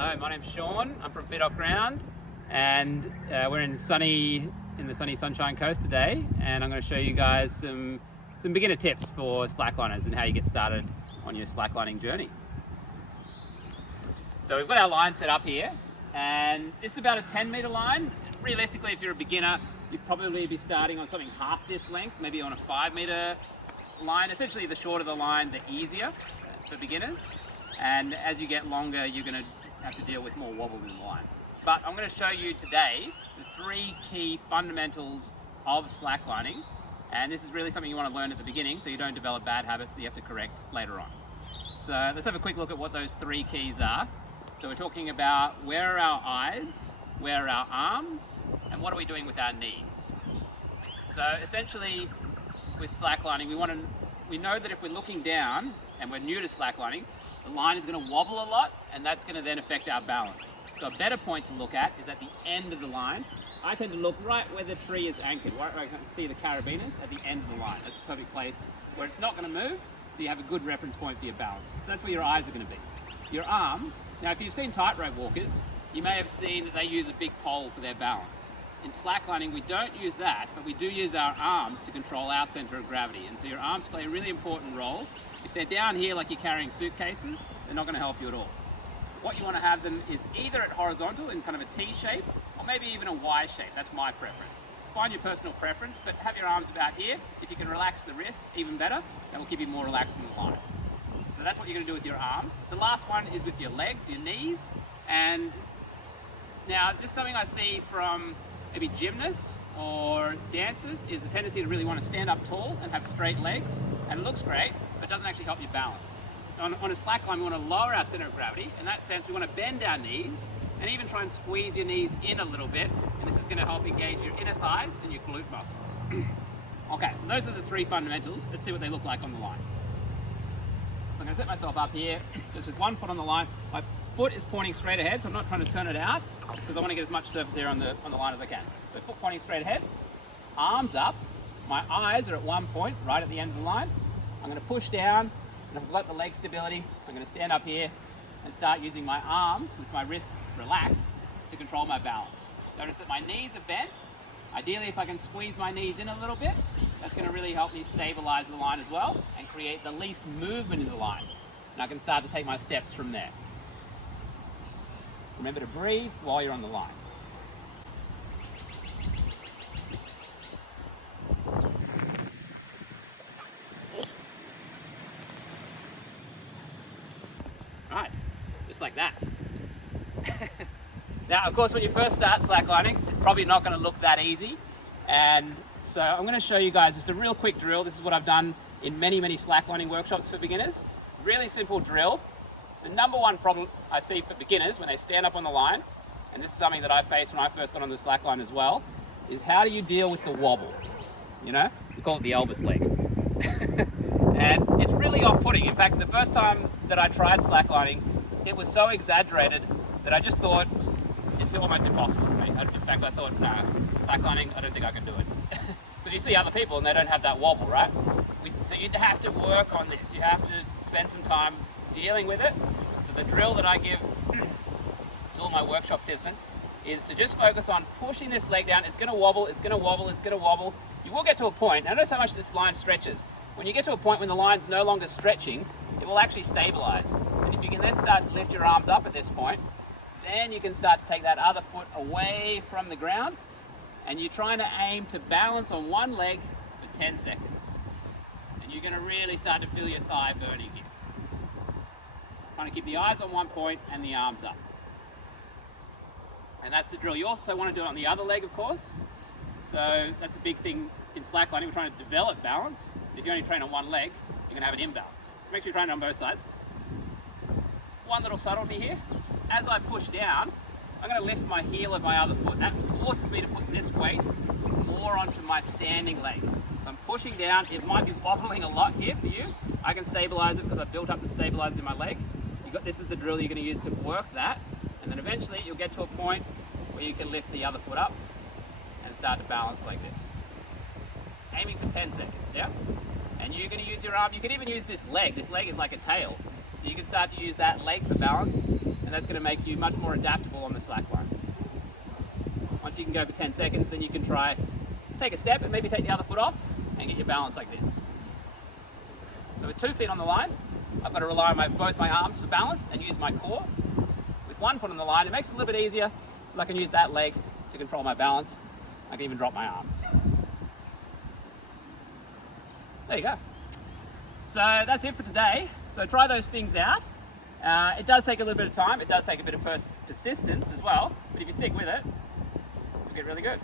Hello, my name's Sean. I'm from Fit Off Ground, and we're in the sunny Sunshine Coast today, and I'm going to show you guys some beginner tips for slackliners and how you get started on your slacklining journey. So we've got our line set up here, and this is about a 10-meter line. Realistically, if you're a beginner, you'd probably be starting on something half this length, maybe on a 5-meter line. Essentially, the shorter the line, the easier for beginners. And as you get longer, you're going to have to deal with more wobble in the line. But I'm going to show you today the 3 key fundamentals of slacklining. And this is really something you want to learn at the beginning so you don't develop bad habits that you have to correct later on. So let's have a quick look at what those 3 keys are. So we're talking about where are our eyes, where are our arms, and what are we doing with our knees. So essentially with slacklining, we know that if we're looking down and we're new to slacklining, the line is going to wobble a lot, and that's going to then affect our balance. So a better point to look at is at the end of the line. I tend to look right where the tree is anchored, right where I can see the carabiners at the end of the line. That's the perfect place where it's not going to move, so you have a good reference point for your balance. So that's where your eyes are going to be. Your arms, now if you've seen tightrope walkers, you may have seen that they use a big pole for their balance. In slacklining, we don't use that, but we do use our arms to control our center of gravity. And so your arms play a really important role. If they're down here like you're carrying suitcases, they're not going to help you at all. What you want to have them is either at horizontal in kind of a T shape, or maybe even a Y shape. That's my preference. Find your personal preference, but have your arms about here. If you can relax the wrists, even better. That will keep you more relaxed in the line. So that's what you're going to do with your arms. The last one is with your legs, your knees. And now this is something I see from maybe gymnasts or dancers, is the tendency to really want to stand up tall and have straight legs, and it looks great, but doesn't actually help you balance. On a slackline, we want to lower our center of gravity. In that sense, we want to bend our knees and even try and squeeze your knees in a little bit, and this is going to help engage your inner thighs and your glute muscles. Okay, so those are the 3 fundamentals. Let's see what they look like on the line. So I'm going to set myself up here, just with one foot on the line. My foot is pointing straight ahead, so I'm not trying to turn it out, because I want to get as much surface area on the line as I can. So foot pointing straight ahead, arms up, my eyes are at one point, right at the end of the line. I'm going to push down, and if I've got the leg stability, I'm going to stand up here and start using my arms, with my wrists relaxed, to control my balance. Notice that my knees are bent. Ideally, if I can squeeze my knees in a little bit, that's going to really help me stabilize the line as well, and create the least movement in the line. And I can start to take my steps from there. Remember to breathe while you're on the line. Right, just like that. Now, of course, when you first start slacklining, it's probably not going to look that easy. And so I'm going to show you guys just a real quick drill. This is what I've done in many slacklining workshops for beginners. Really simple drill. The number one problem I see for beginners when they stand up on the line, and this is something that I faced when I first got on the slackline as well, is how do you deal with the wobble? You know, we call it the Elvis leg. And it's really off-putting. In fact, the first time that I tried slacklining, it was so exaggerated that I just thought it's almost impossible for me. In fact, I thought, no, slacklining, I don't think I can do it. Because you see other people and they don't have that wobble, right? So you'd have to work on this. You have to spend some time dealing with it. So the drill that I give to all my workshop participants is to just focus on pushing this leg down. It's going to wobble, it's going to wobble, it's going to wobble. You will get to a point, now notice how much this line stretches. When you get to a point when the line's no longer stretching, it will actually stabilize. And if you can then start to lift your arms up at this point, then you can start to take that other foot away from the ground, and you're trying to aim to balance on one leg for 10 seconds. And you're going to really start to feel your thigh burning here. Trying to keep the eyes on one point and the arms up. And that's the drill. You also want to do it on the other leg, of course. So that's a big thing in slacklining. We're trying to develop balance. If you only train on one leg, you're going to have an imbalance. So make sure you train it on both sides. One little subtlety here. As I push down, I'm going to lift my heel of my other foot. That forces me to put this weight more onto my standing leg. So I'm pushing down. It might be wobbling a lot here for you. I can stabilize it because I've built up the stabilizer in my leg. This is the drill you're going to use to work that. And then eventually you'll get to a point where you can lift the other foot up and start to balance like this. Aiming for 10 seconds, yeah? And you're going to use your arm. You can even use this leg. This leg is like a tail. So you can start to use that leg for balance. and that's going to make you much more adaptable on the slack line. Once you can go for 10 seconds, then you can try take a step and maybe take the other foot off and get your balance like this. So with 2 feet on the line, I've got to rely on both my arms for balance and use my core. With 1 foot on the line, it makes it a little bit easier because I can use that leg to control my balance. I can even drop my arms. There you go. So that's it for today. So try those things out. It does take a little bit of time. It does take a bit of persistence as well. But if you stick with it, you'll get really good.